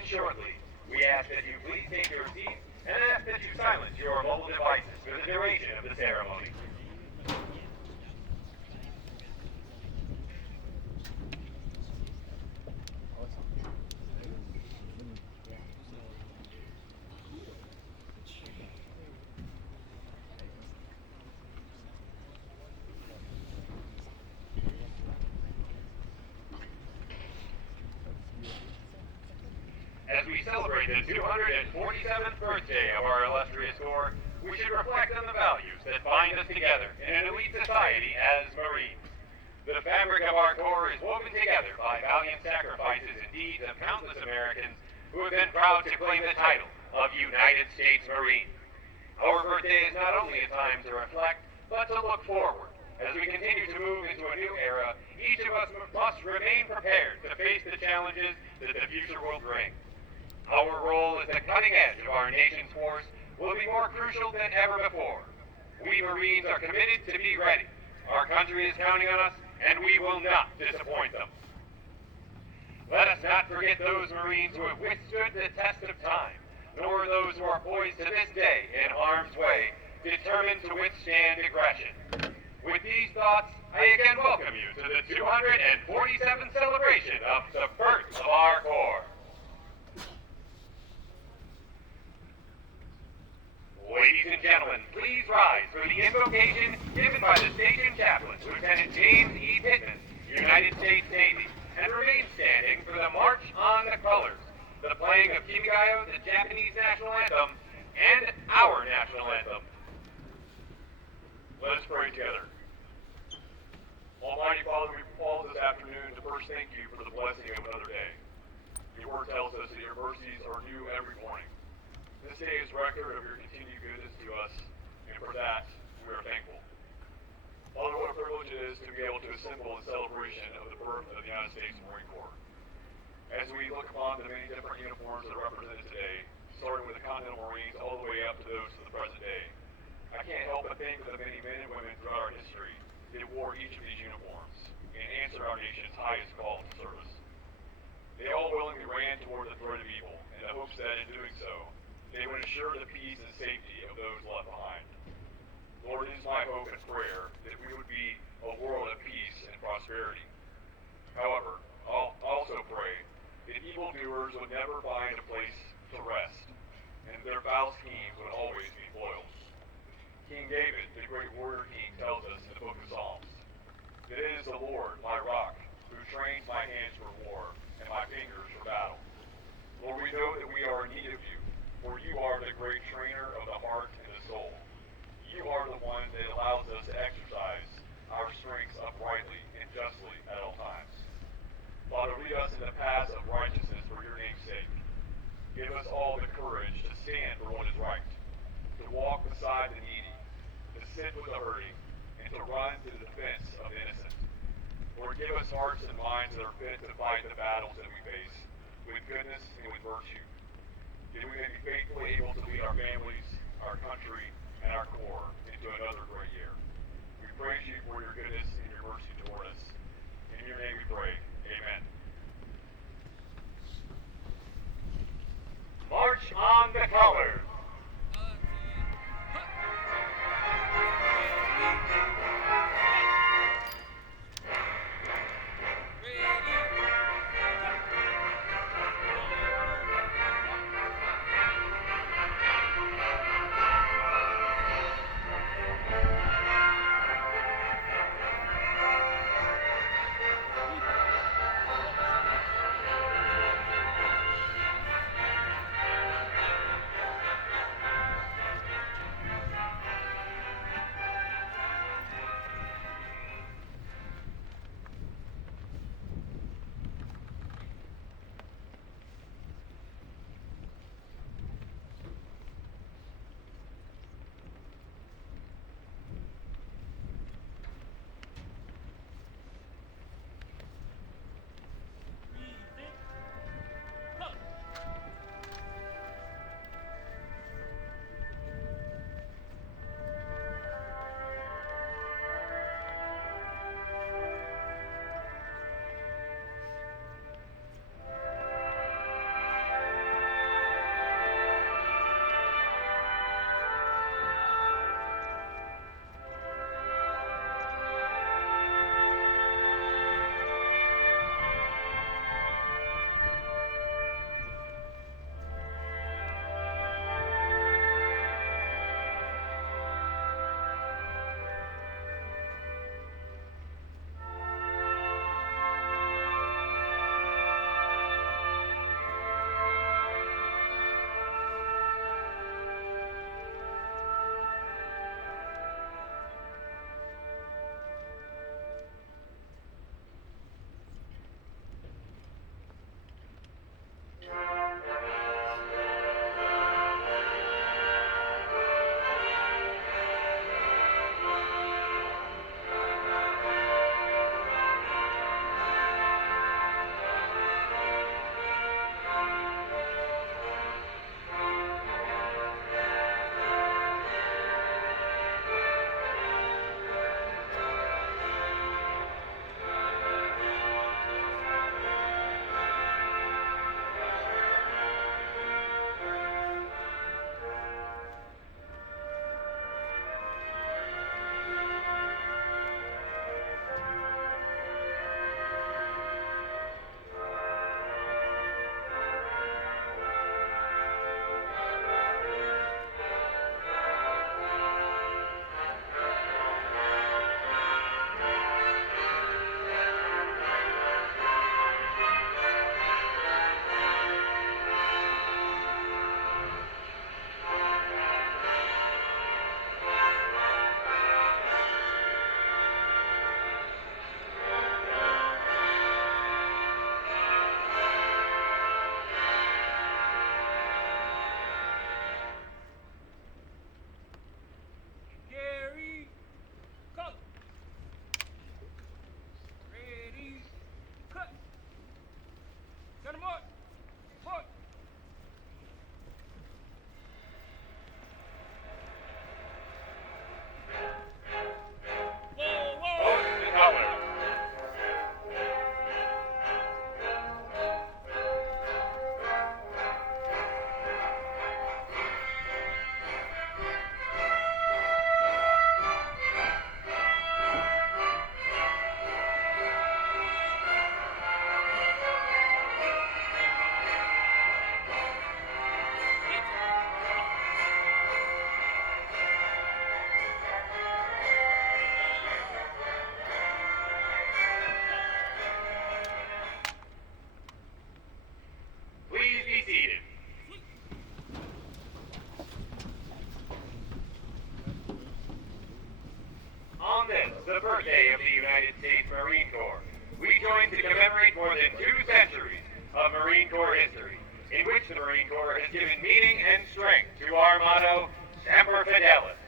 begin shortly. We ask that you please take your seat and ask that you silence your mobile devices for the duration of the ceremony. As we celebrate the 247th birthday of our illustrious Corps, we should reflect on the values that bind us together in an elite society as Marines. The fabric of our Corps is woven together by valiant sacrifices and deeds of countless Americans who have been proud to claim the title of United States Marine. Our birthday is not only a time to reflect, but to look forward. As we continue to move into a new era, each of us must remain prepared to face the challenges that the future will bring. Our role as the cutting edge of our nation's force will be more crucial than ever before. We Marines are committed to be ready. Our country is counting on us, and we will not disappoint them. Let us not forget those Marines who have withstood the test of time, nor those who are poised to this day in harm's way, determined to withstand aggression. With these thoughts, I again welcome you to the 247th celebration of the birth of our Corps. Ladies and gentlemen, please rise for the invocation given by the Station Chaplain, Lieutenant James E. Pittman, United States Navy, and remain standing for the March on the Colors, the playing of Kimigayo, the Japanese national anthem, and our national anthem. Let us pray together. Almighty Father, we pause this afternoon to first thank you for the blessing of another day. Your word tells us that your mercies are new every morning. This day is record of your continued goodness to us, and for that, we are thankful. Father, what a privilege it is to be able to assemble in celebration of the birth of the United States Marine Corps. As we look upon the many different uniforms that are represented today, starting with the Continental Marines all the way up to those of the present day, I can't help but think of the many men and women throughout our history that wore each of these uniforms and answered our nation's highest call to service. They all willingly ran toward the threat of evil in the hopes that in doing so, they would ensure the peace and safety of those left behind. Lord, it is my hope and prayer that we would be a world of peace and prosperity. However, I'll also pray that evildoers would never find a place to rest, and their foul schemes would always be foiled. King David, the great warrior king, tells us in the book of Psalms that it is the Lord, my rock, who trains my hands for war and my fingers for battle. Lord, we know that we are in need of you, for you are the great trainer of the heart and the soul. You are the one that allows us to exercise our strengths uprightly and justly at all times. Father, lead us in the paths of righteousness for your name's sake. Give us all the courage to stand for what is right, to walk beside the needy, to sit with the hurting, and to run to the defense of the innocent. Lord, give us hearts and minds that are fit to fight the battles that we face with goodness and with virtue. That we may be faithfully able to lead our families, our country, and our Corps into another great year. We praise you for your goodness and your mercy toward us. In your name we pray. Amen. March on the colors. in which the Marine Corps has given meaning and strength to our motto, Semper Fidelis.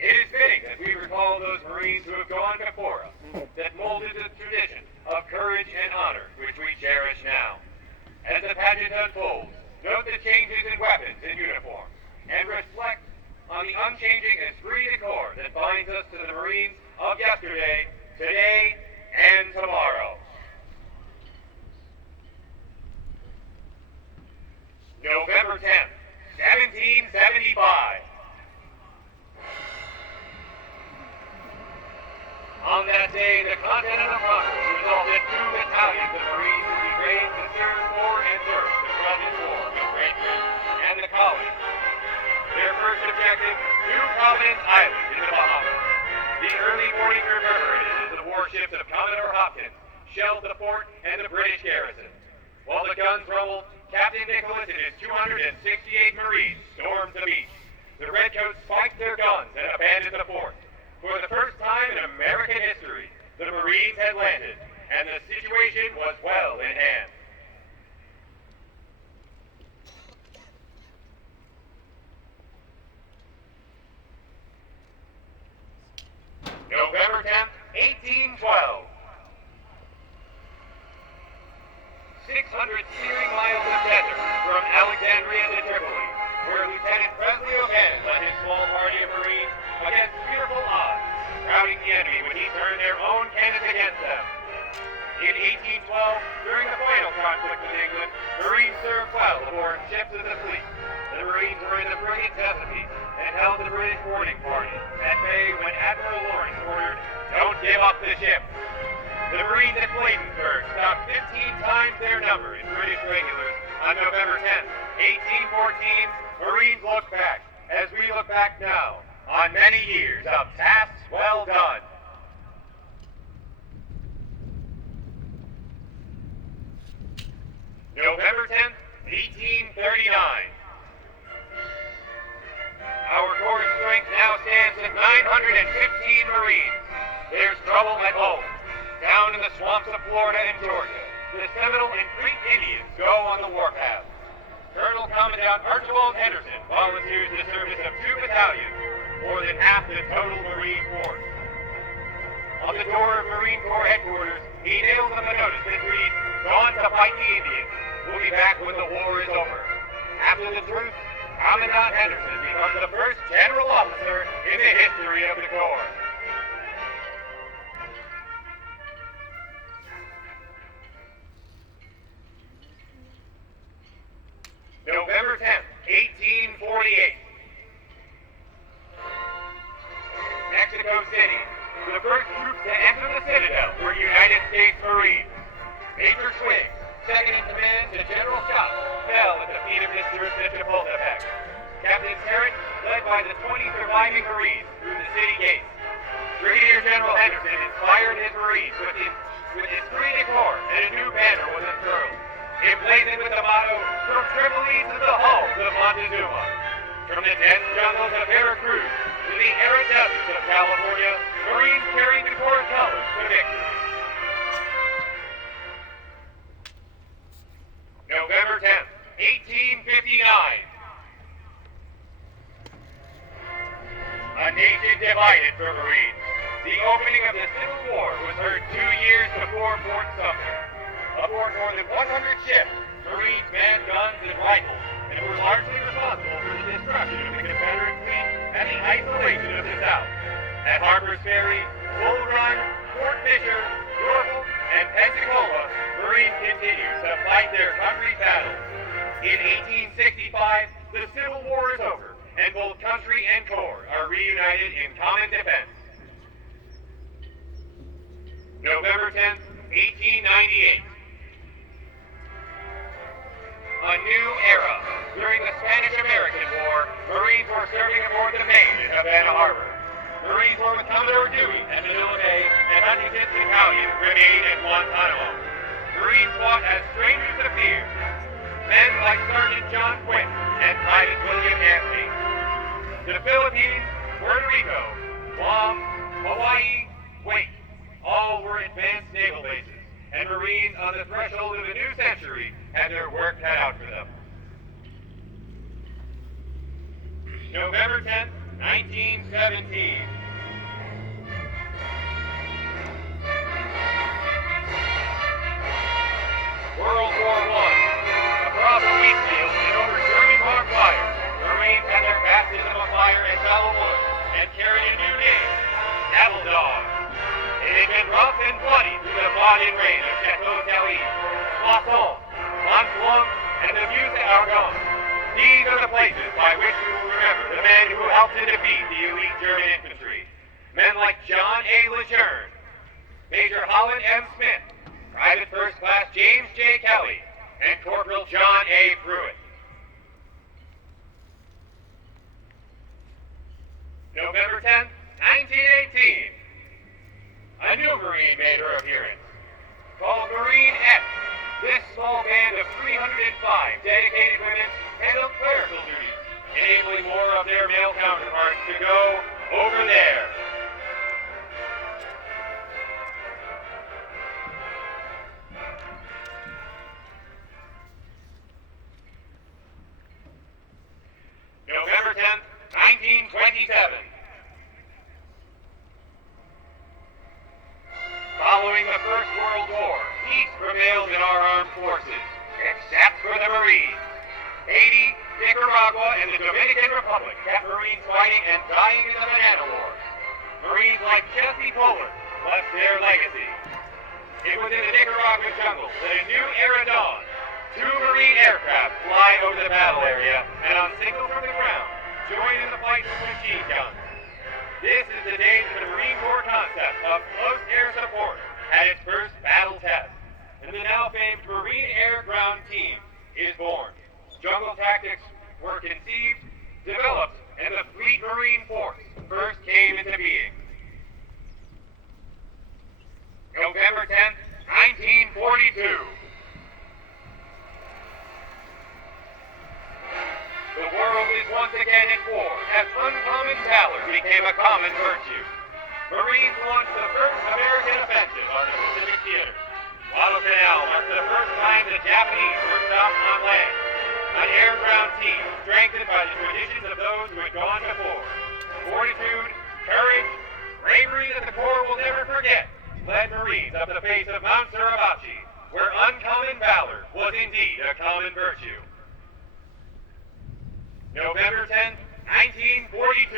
It is fitting that we recall those Marines who have gone before us, that molded the tradition of courage and honor which we cherish now. As the pageant unfolds, note the changes in weapons and uniform, and reflect on the unchanging esprit de corps that binds us to the Marines of yesterday, today, and tomorrow. November 10th, 1775. On that day, the Continental Congress resolved that 2 battalions of Marines would be raised to serve for and serve the present war with Great Britain and the colonies. Their first objective, New Providence Island in the Bahamas. The early morning reverberated as the warships of Commodore Hopkins shelled the fort and the British garrison. While the guns rumbled, Captain Nicholas and his 268 Marines stormed the beach. The Redcoats spiked their guns and abandoned the fort. For the first time in American history, the Marines had landed, and the situation was well in hand. November 10th, 1812. 600 steering miles of desert from Alexandria to Tripoli, where Lieutenant Presley O'Bannon led his small party of Marines against fearful odds, routing the enemy when he turned their own cannons against them. In 1812, during the final conflict with England, Marines served well aboard ships of the fleet. The Marines were in the frigate Chesapeake and held the British boarding party at bay when Admiral Lawrence ordered, "Don't give up the ship." The Marines at Bladensburg stopped 15 times their number in British regulars on November 10th, 1814. Marines look back, as we look back now, on many years of tasks well done. November 10th, 1839. Our Corps' strength now stands at 915 Marines. There's trouble at home. Down in the swamps of Florida and Georgia, the Seminole and Creek Indians go on the warpath. Colonel Commandant Archibald Henderson volunteers the service of 2 battalions, more than half the total Marine force. On the door of Marine Corps headquarters, he nails up a notice that reads, "Gone to fight the Indians. We'll be back when the war is over." After the truce, Commandant Henderson becomes the first general officer in the history of the Corps. November 10th, 1848. Mexico City. The first troops to enter the Citadel were United States Marines. Major Twiggs, second in command to General Scott, fell at the feet of his troops at Chapultepec. Captain Sterrett led by the 20 surviving Marines through the city gates. Brigadier General Henderson inspired his Marines with esprit de corps, and a new banner was unfurled, emblazoned with the motto, "From Tripoli to the halls of Montezuma." From the dense jungles of Veracruz to the arid deserts of California, Marines carried the Corps colors to victory. November 10th, 1859. A nation divided for Marines. The opening of the Civil War was heard 2 years before Fort Sumter. Aboard more than 100 ships, Marines manned guns and rifles, and were largely responsible for the destruction of the Confederate fleet and the isolation of the South. At Harper's Ferry, Bull Run, Fort Fisher, Yorville, and Pensacola, Marines continued to fight their country's battles. In 1865, the Civil War is over, and both country and Corps are reunited in common defense. November 10th, 1898. A new era. During the Spanish-American War, Marines were serving aboard the Maine in Havana Harbor. Marines were with Commodore Dewey at Manila Bay, and Huntington's Battalion remained at Guantanamo. Marines fought as strangers of fear. Men like Sergeant John Quinn and Private William Anthony. The Philippines, Puerto Rico, Guam, Hawaii, Wake, all were advanced naval bases, and Marines on the threshold of a new century had their work cut out for them. November 10th, 1917. World War I. Across the wheat fields and over German barbed wire, Marines had their baptism of fire at Battle Wood and carried a new name, Devil Dog. It had been rough and bloody through the fought-in rain of Chateau-Thierry, Soissons, Montblanc, and the Meuse at Argonne. These are the places by which we will remember the men who helped to defeat the elite German infantry. Men like John A. Lejeune, Major Holland M. Smith, Private First Class James J. Kelly, and Corporal John A. Pruitt. November 10th, 1918. A new Marine made her appearance. Called Marine X, this small band of 305 dedicated women handled clerical duties, enabling more of their male counterparts to go over there. November 10th, 1927. Following the First World War, peace prevailed in our armed forces, except for the Marines. Haiti, Nicaragua, and the Dominican Republic kept Marines fighting and dying in the Banana Wars. Marines like Jesse Pollard left their legacy. It was in the Nicaraguan jungle that a new era dawned. 2 Marine aircraft fly over the battle area and on signal from the ground, join in the fight with machine guns. This is the day that the Marine Corps concept of close air support had its first battle test, and the now famed Marine Air Ground Team is born. Jungle tactics were conceived, developed, and the Fleet Marine Force first came into being. November 10th, 1942. The world is once again at war as uncommon valor became a common virtue. Marines launched the first American offensive on the Pacific theater. Guadalcanal marked the first time the Japanese were stopped on land. An air-ground team strengthened by the traditions of those who had gone before. Fortitude, courage, bravery that the Corps will never forget led Marines up the face of Mount Suribachi, where uncommon valor was indeed a common virtue. November 10th, 1942.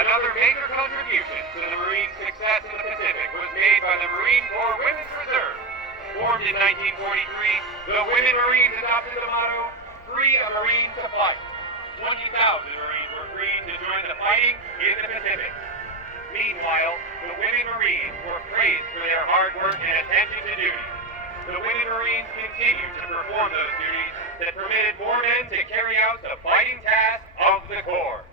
Another major contribution to the Marine success in the Pacific was made by the Marine Corps Women's Reserve. Formed in 1943, the Women Marines adopted the motto, "Free a Marine to Fight." 20,000 Marines were freed to join the fighting in the Pacific. Meanwhile, the Women Marines were praised for their hard work and attention to duty. The Women Marines continued to perform those duties that permitted more men to carry out the fighting task of the Corps.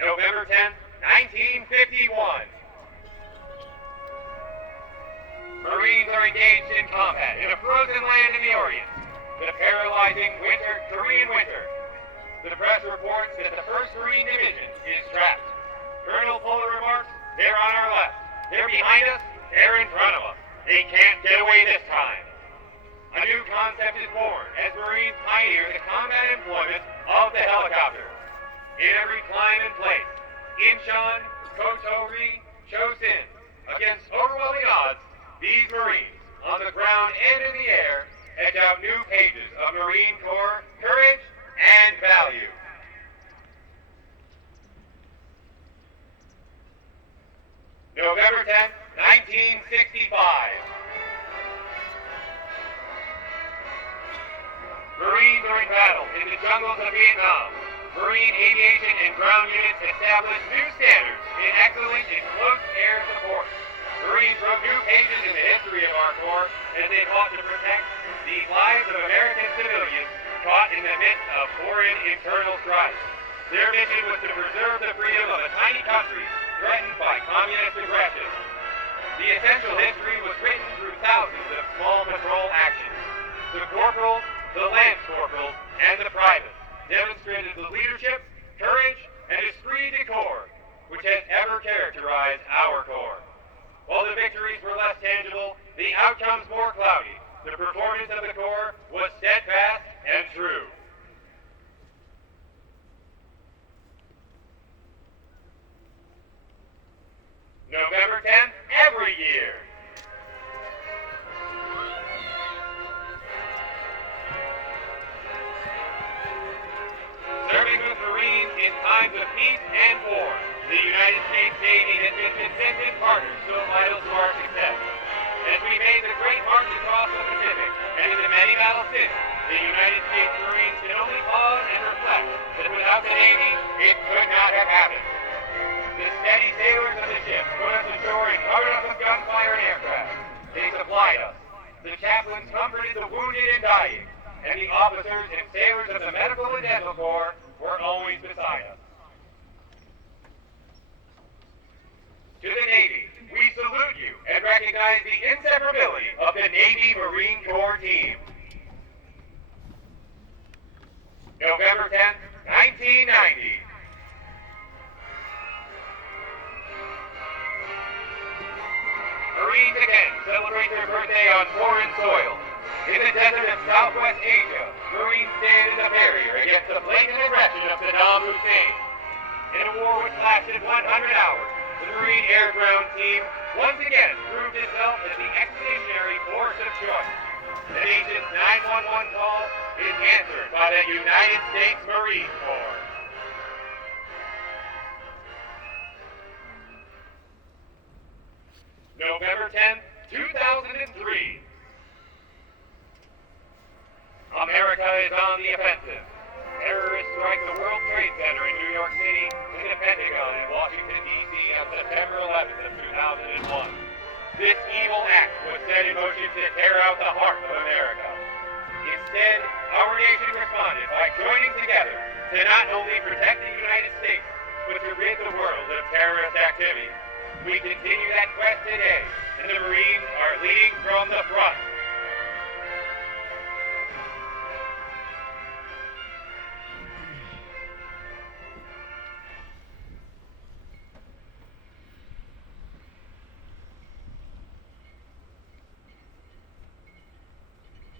November 10th, 1951. Marines are engaged in combat in a frozen land in the Orient. The paralyzing Korean winter. The press reports that the 1st Marine Division is trapped. Colonel Fuller remarks, "They're on our left. They're behind us. They're in front of us. They can't get away this time." A new concept is born as Marines pioneer the combat employment of the helicopter. In every climb and place, Incheon, Kotori, Chosin, against overwhelming odds, these Marines, on the ground and in the air, etch out new pages of Marine Corps courage and value. November 10th, 1965. Marines are in battle in the jungles of Vietnam. Marine aviation and ground units established new standards in excellence in close air support. Marines wrote new pages in the history of our Corps as they fought to protect the lives of American civilians caught in the midst of foreign internal strife. Their mission was to preserve the freedom of a tiny country threatened by communist aggression. The essential history was written through thousands of small patrol actions. The corporals, the lance corporals, and the privates demonstrated the leadership, courage, and esprit de corps which has ever characterized our Corps. While the victories were less tangible, the outcomes more cloudy. The performance of the Corps was steadfast and true. November 10th, every year. Serving with Marines in times of peace and war, the United States Navy has been consistent partners so vital to our success. As we made the great march across the Pacific and into many battles since, the United States Marines can only pause and reflect that without the Navy, it could not have happened. The steady sailors of the ships put us ashore and covered us with gunfire and aircraft. They supplied us. The chaplains comforted the wounded and dying, and the officers and sailors of the Medical and Dental Corps were always beside us. To the Navy, we salute you and recognize the inseparability of the Navy Marine Corps team. November 10th, 1990. Marines again celebrate their birthday on foreign soil. In the desert of Southwest Asia, Marines stand as a barrier against the blatant aggression of Saddam Hussein. In a war which lasted 100 hours, the Marine Air Ground Team once again proved itself as the expeditionary force of choice. The nation's 911 call is answered by the United States Marine Corps. November 10th, 2003. America is on the offensive. Terrorists strike the World Trade Center in New York City and the Pentagon in Washington, D.C. on September 11th of 2001. This evil act was set in motion to tear out the heart of America. Instead, our nation responded by joining together to not only protect the United States, but to rid the world of terrorist activity. We continue that quest today, and the Marines are leading from the front.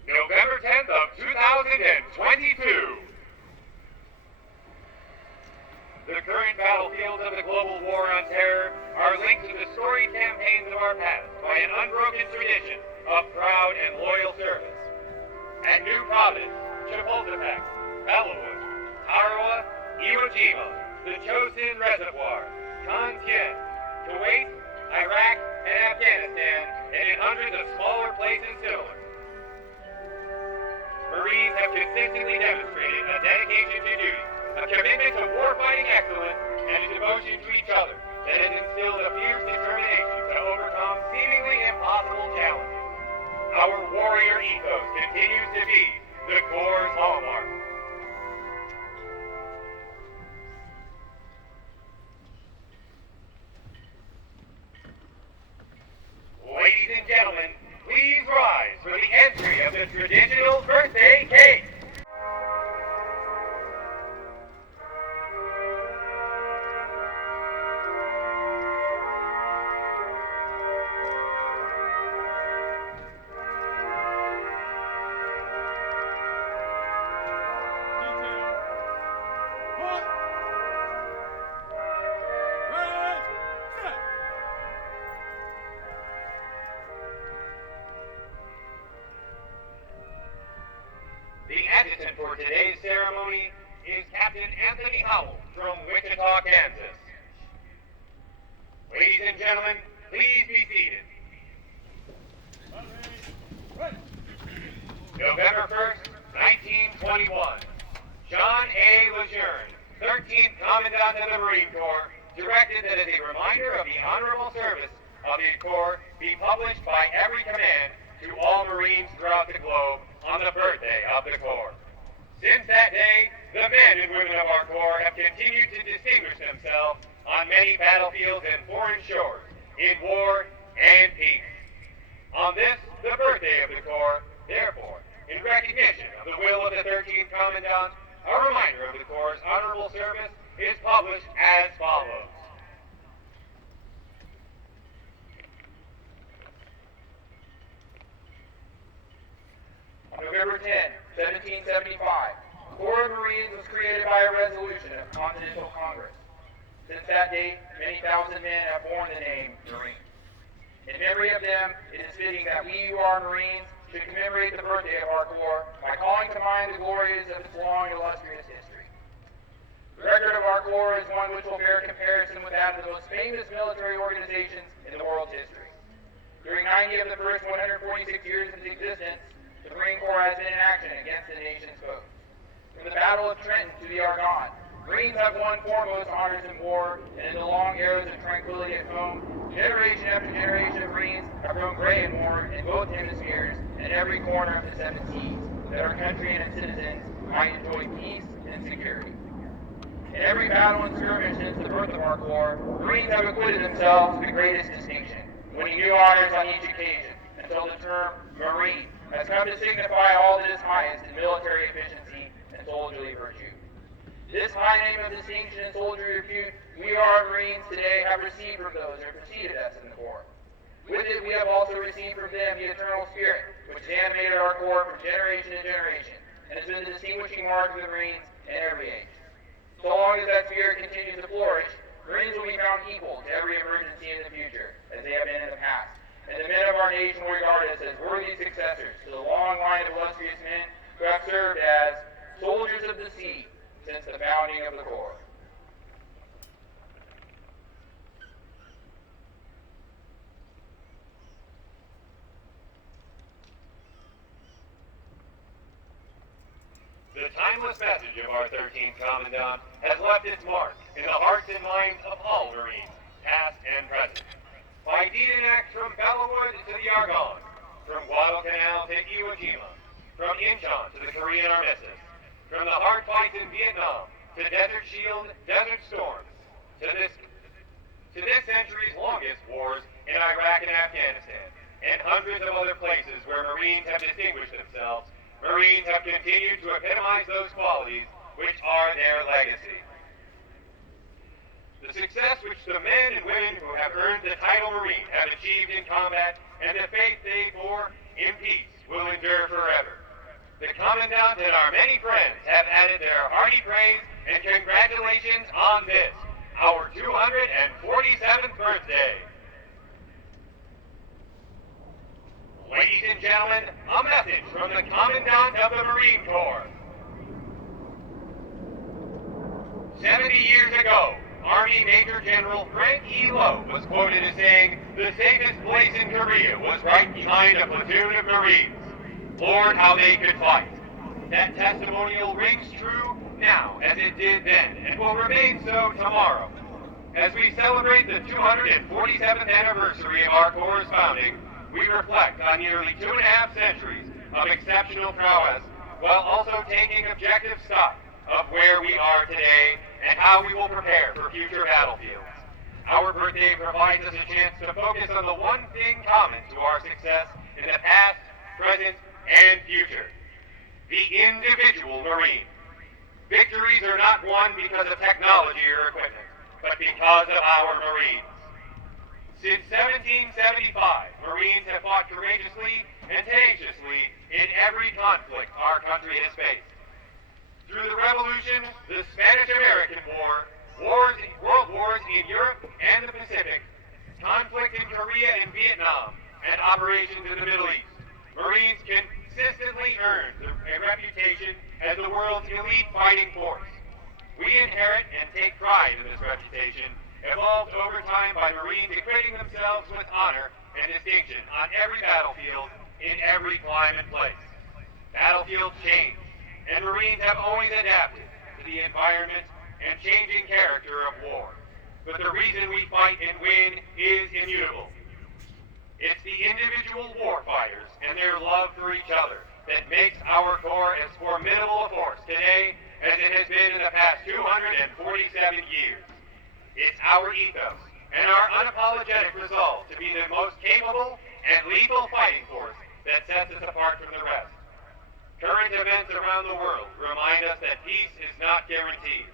November 10th of 2022. The current battlefields of the global war on terror are linked to the storied campaigns of our past by an unbroken tradition of proud and loyal service. At New Providence, Chapultepec, Bellwood, Tarawa, Iwo Jima, the Chosin Reservoir, Tonkin, Kuwait, Iraq, and Afghanistan, and in hundreds of smaller places similar. Marines have consistently demonstrated a dedication to duty, a commitment to warfighting excellence, and a devotion to each other that has instilled a fierce determination to overcome seemingly impossible challenges. Our warrior ethos continues to be the Corps' hallmark. Ladies and gentlemen, please rise for the entry of the traditional birthday cake. The adjutant for today's ceremony is Captain Anthony Howell from Wichita, Kansas. Ladies and gentlemen, please be seated. November 1st, 1921. John A. Lejeune, 13th Commandant of the Marine Corps, directed that as a reminder of the honorable service of the Corps be published by every command to all Marines throughout the globe on the birthday of the Corps. Since that day, the men and women of our Corps have continued to distinguish themselves on many battlefields and foreign shores, in war and peace. On this, the birthday of the Corps, therefore, in recognition of the will of the 13th Commandant, a reminder of the Corps' honorable service is published as follows. the Corps of Marines was created by a resolution of Continental Congress. Since that date, many thousand men have borne the name Marine. In memory of them, it is fitting that we who are Marines should commemorate the birthday of our Corps by calling to mind the glories of its long, illustrious history. The record of our Corps is one which will bear comparison with that of the most famous military organizations in the world's history. During 90 of the first 146 years of its existence, the Marine Corps has been in action against the nation's foes. From the Battle of Trenton to the Argonne, Marines have won foremost honors in war, and in the long eras of tranquility at home, generation after generation of Marines have grown gray and worn in both hemispheres and every corner of the seven seas, that our country and its citizens might enjoy peace and security. In every battle and skirmish since the birth of our Corps, Marines have acquitted themselves with the greatest distinction, winning new honors on each occasion, until the term Marine has come to signify all that is highest in military efficiency and soldierly virtue. This high name of distinction and soldierly repute we are Marines today have received from those who preceded us in the Corps. With it, we have also received from them the eternal spirit, which has animated our Corps from generation to generation, and has been the distinguishing mark of the Marines in every age. So long as that spirit continues to flourish, Marines will be found equal to every emergency in the future, as they have been in the past. And the men of our nation will regard us as worthy successors to the long line of illustrious men who have served as soldiers of the sea since the founding of the Corps. The timeless message of our 13th Commandant has left its mark in the hearts and minds of all Marines, past and present. By deed and act from Bellawood to the Argonne, from Guadalcanal to Iwo Jima, from Incheon to the Korean Armistice, from the hard fights in Vietnam to Desert Shield, Desert Storms, to this century's longest wars in Iraq and Afghanistan, and hundreds of other places where Marines have distinguished themselves, Marines have continued to epitomize those qualities which are their legacy. The success which the men and women who have earned the title Marine have achieved in combat and the faith they bore in peace will endure forever. The Commandant and our many friends have added their hearty praise and congratulations on this, our 247th birthday. Ladies and gentlemen, a message from the Commandant of the Marine Corps. 70 years ago, Army Major General Frank E. Lowe was quoted as saying, "The safest place in Korea was right behind a platoon of Marines. Lord, how they could fight." That testimonial rings true now as it did then, and will remain so tomorrow. As we celebrate the 247th anniversary of our Corps' founding, we reflect on nearly 2.5 centuries of exceptional prowess, while also taking objective stock of where we are today and how we will prepare for future battlefields. Our birthday provides us a chance to focus on the one thing common to our success in the past, present, and future: the individual Marine. Victories are not won because of technology or equipment, but because of our Marines. Since 1775, Marines have fought courageously and tenaciously in every conflict our country has faced. Through the Revolution, the Spanish-American War, world wars in Europe and the Pacific, conflict in Korea and Vietnam, and operations in the Middle East, Marines consistently earned a reputation as the world's elite fighting force. We inherit and take pride in this reputation, evolved over time by Marines equating themselves with honor and distinction on every battlefield, in every clime and place. Battlefields change, and Marines have always adapted to the environment and changing character of war. But the reason we fight and win is immutable. It's the individual warfighters and their love for each other that makes our Corps as formidable a force today as it has been in the past 247 years. It's our ethos and our unapologetic resolve to be the most capable and lethal fighting force that sets us apart from the rest. Current events around the world remind us that peace is not guaranteed.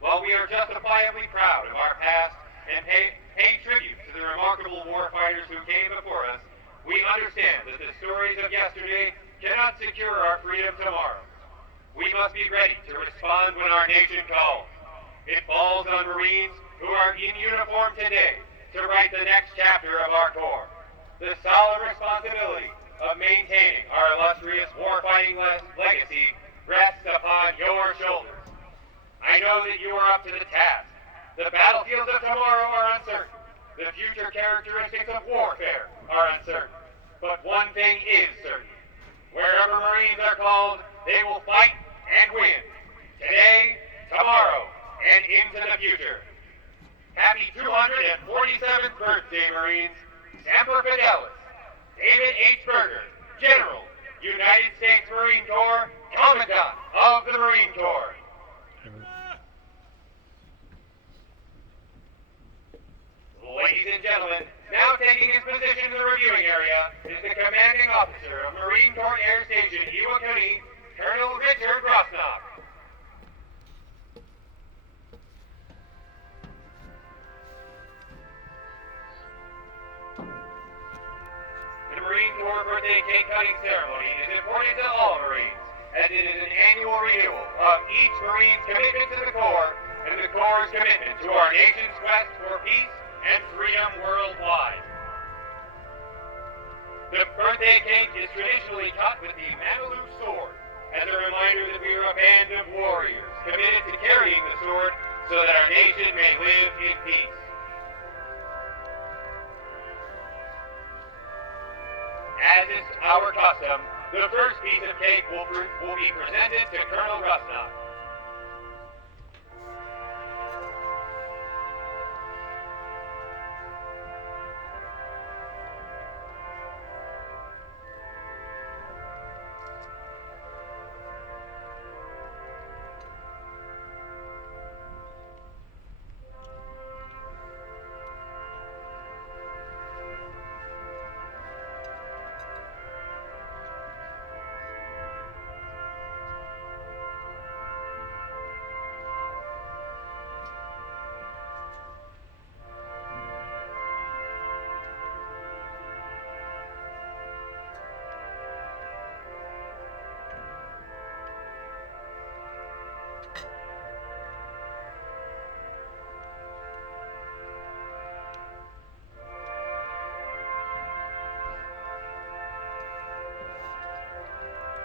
While we are justifiably proud of our past and pay tribute to the remarkable warfighters who came before us, we understand that the stories of yesterday cannot secure our freedom tomorrow. We must be ready to respond when our nation calls. It falls on Marines who are in uniform today to write the next chapter of our Corps. The solemn responsibility of maintaining our illustrious warfighting legacy rests upon your shoulders. I know that you are up to the task. The battlefields of tomorrow are uncertain. The future characteristics of warfare are uncertain. But one thing is certain. Wherever Marines are called, they will fight and win. Today, tomorrow, and into the future. Happy 247th birthday, Marines. Semper Fidelis. David H. Berger, General, United States Marine Corps, Commandant of the Marine Corps. Ladies and gentlemen, now taking his position in the reviewing area is the commanding officer of Marine Corps Air Station Iwakuni, Colonel Richard Rosnoff. The Marine Corps birthday cake cutting ceremony is important to all Marines, as it is an annual renewal of each Marine's commitment to the Corps and the Corps' commitment to our nation's quest for peace and freedom worldwide. The birthday cake is traditionally cut with the Mamalu sword, as a reminder that we are a band of warriors committed to carrying the sword so that our nation may live in peace. As is our custom, the first piece of cake will be presented to Colonel Rosnoff.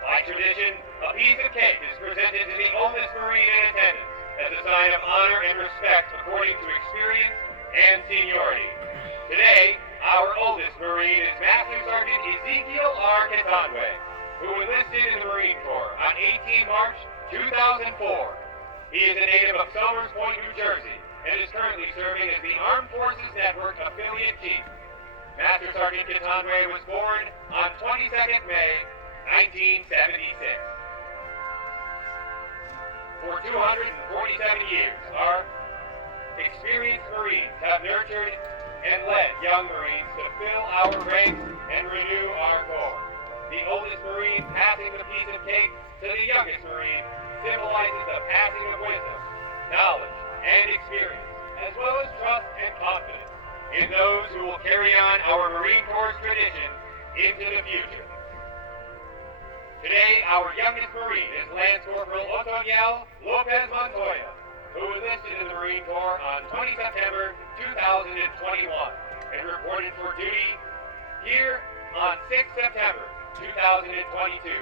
By tradition, a piece of cake is presented to the oldest Marine in attendance as a sign of honor and respect according to experience and seniority. Today, our oldest Marine is Master Sergeant Ezekiel R. Katanwe, who enlisted in the Marine Corps on 18 March 2004. He is a native of Somers Point, New Jersey, and is currently serving as the Armed Forces Network Affiliate Chief. Master Sergeant Katanwe was born on 22nd May 1976. For 247 years, our experienced Marines have nurtured and led young Marines to fill our ranks and renew our Corps. The oldest Marine passing the piece of cake to the youngest Marine symbolizes the passing of wisdom, knowledge, and experience, as well as trust and confidence in those who will carry on our Marine Corps tradition into the future. Today, our youngest Marine is Lance Corporal Otoniel Lopez Montoya, who enlisted in the Marine Corps on 20 September 2021 and reported for duty here on 6 September 2022.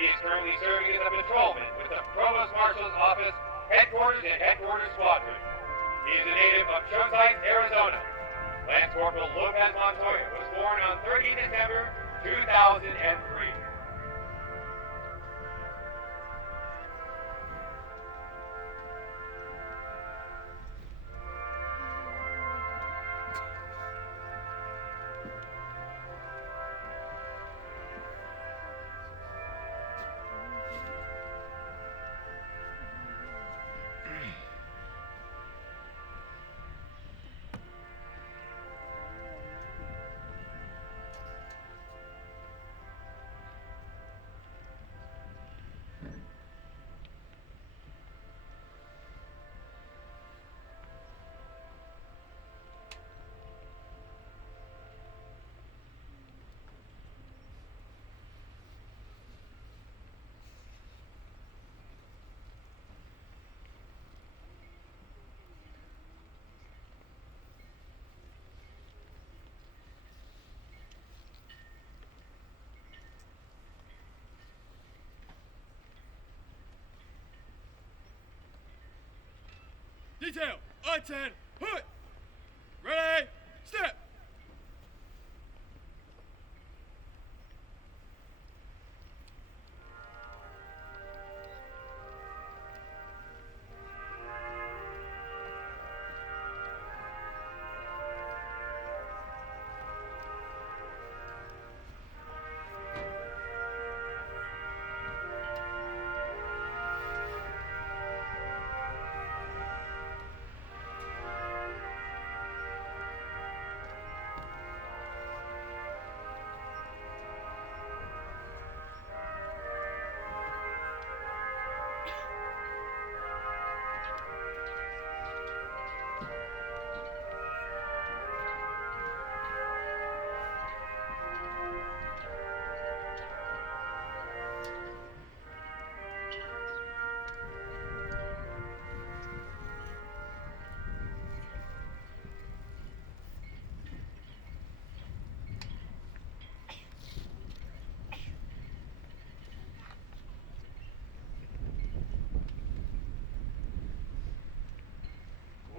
He is currently serving as a patrolman with the Provost Marshal's Office, Headquarters and Headquarters Squadron. He is a native of Shosite, Arizona. Lance Corporal Lopez Montoya was born on 30 December 2003. Detail, attend, put. Ready, step.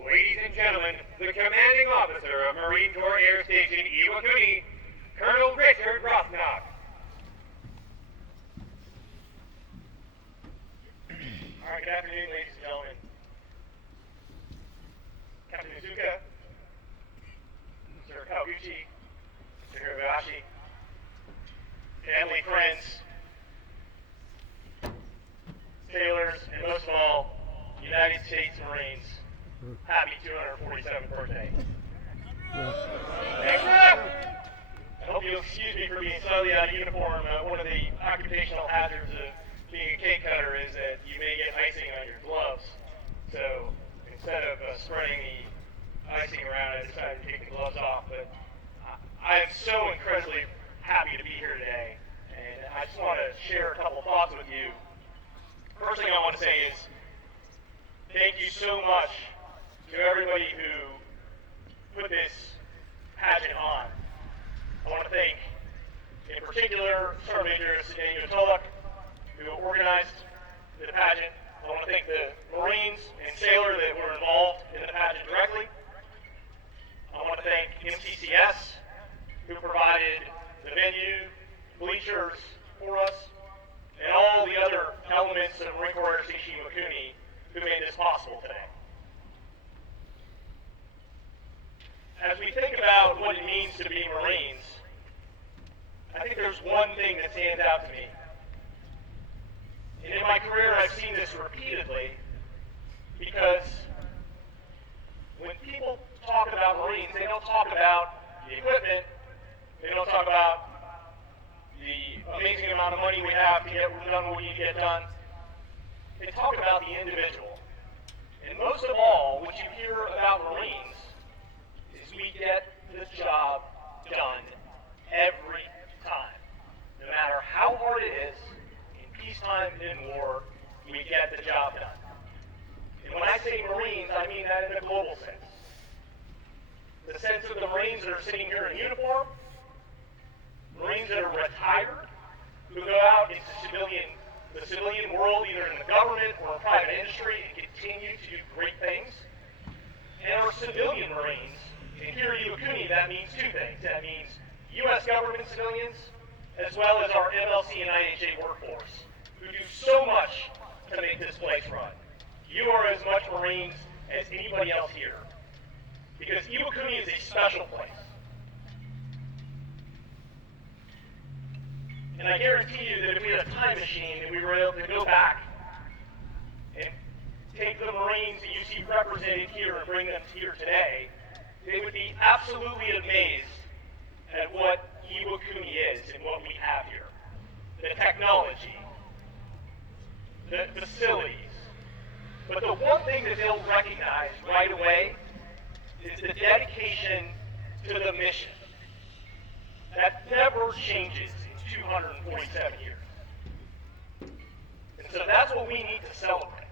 Ladies and gentlemen, the commanding officer of Marine Corps Air Station Iwakuni, Colonel Richard Rothnock. All right, good afternoon, ladies and gentlemen. Captain Izuka, Sir Davinci, Mr. Hirobayashi, family, friends, sailors, and most of all, United States Marines. Happy 247th birthday. Thanks, Rob! I hope you'll excuse me for being slightly out of uniform. One of the occupational hazards of being a cake cutter is that you may get icing on your gloves. So instead of spreading the icing around, I decided to take the gloves off. But I am so incredibly happy to be here today. And I just want to share a couple thoughts with you. First thing I want to say is thank you so much to everybody who put this pageant on. I want to thank, in particular, Sergeant Major Daniel Tulloch, who organized the pageant. I want to thank the Marines and sailors that were involved in the pageant directly. I want to thank MCCS, who provided the venue, bleachers for us, and all the other elements of Marine Corps Air Station Iwakuni who made this possible today. As we think about what it means to be Marines, I think there's one thing that stands out to me. And in my career, I've seen this repeatedly because when people talk about Marines, they don't talk about the equipment, they don't talk about the amazing amount of money we have to get done what we need to get done. They talk about the individual. And most of all, what you hear about Marines is we get the job done every time. No matter how hard it is, in peacetime and in war, we get the job done. And when I say Marines, I mean that in a global sense. The sense of the Marines that are sitting here in uniform, Marines that are retired, who go out into the civilian world, either in the government or private industry, and continue to do great things. And our civilian Marines, and here at Iwakuni, that means two things. That means U.S. government civilians, as well as our MLC and IHA workforce, who do so much to make this place run. You are as much Marines as anybody else here, because Iwakuni is a special place. And I guarantee you that if we had a time machine and we were able to go back and take the Marines that you see represented here and bring them here today, they would be absolutely amazed at what Iwakuni is and what we have here. The technology, the facilities. But the one thing that they'll recognize right away is the dedication to the mission. That never changes in 247 years. And so that's what we need to celebrate.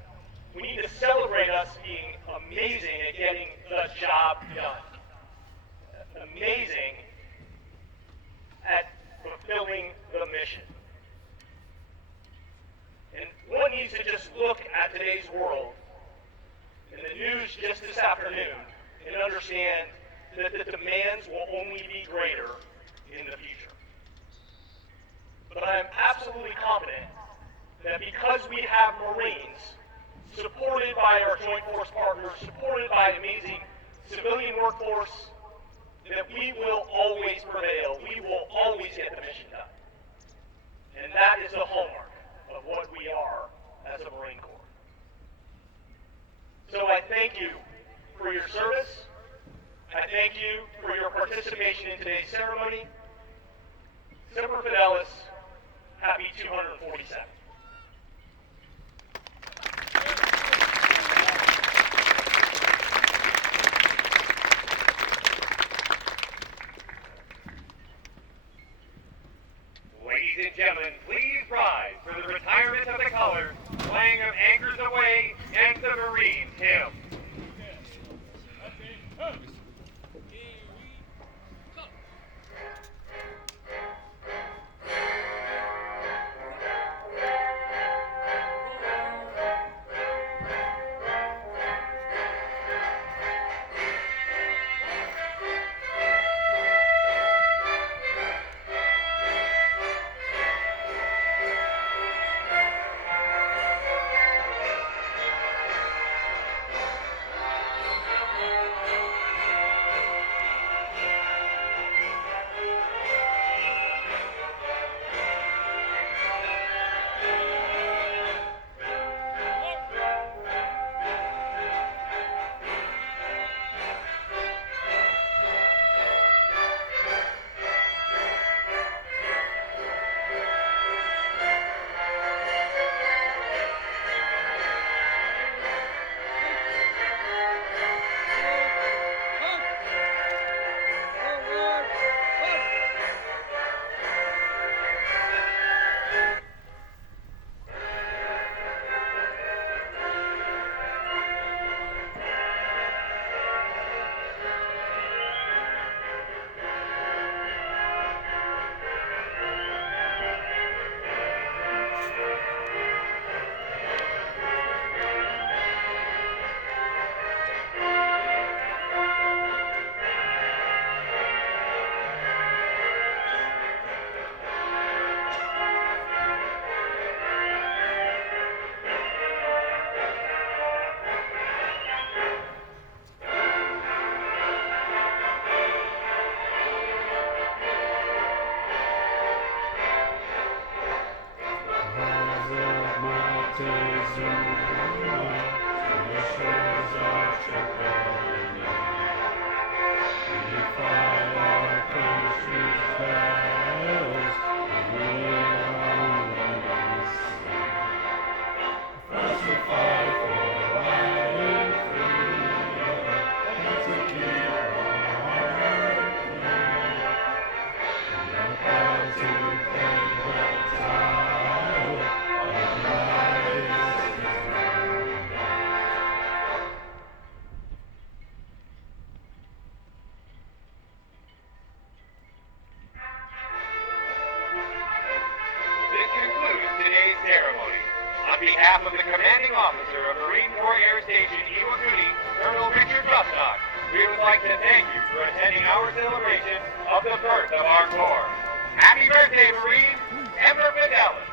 We need to celebrate us being amazing at getting the job done. Amazing at fulfilling the mission. And one needs to just look at today's world and the news Marines just this afternoon and understand that the demands will only be greater in the future. But I am absolutely confident that because we have Marines supported by our Joint Force partners, supported by an amazing civilian workforce, that we will always prevail. We will always get the mission done. And that is the hallmark of what we are as a Marine Corps. So I thank you for your service. I thank you for your participation in today's ceremony. Semper Fidelis, happy 247. Ladies and gentlemen, please rise for the retirement of the colors, playing of Anchors Aweigh and the Marines hymn. On behalf of the commanding officer of Marine Corps Air Station Iwakuni, Colonel Richard Rustock, we would like to thank you for attending our celebration of the birth of our Corps. Happy birthday, Marines! Semper Fidelis!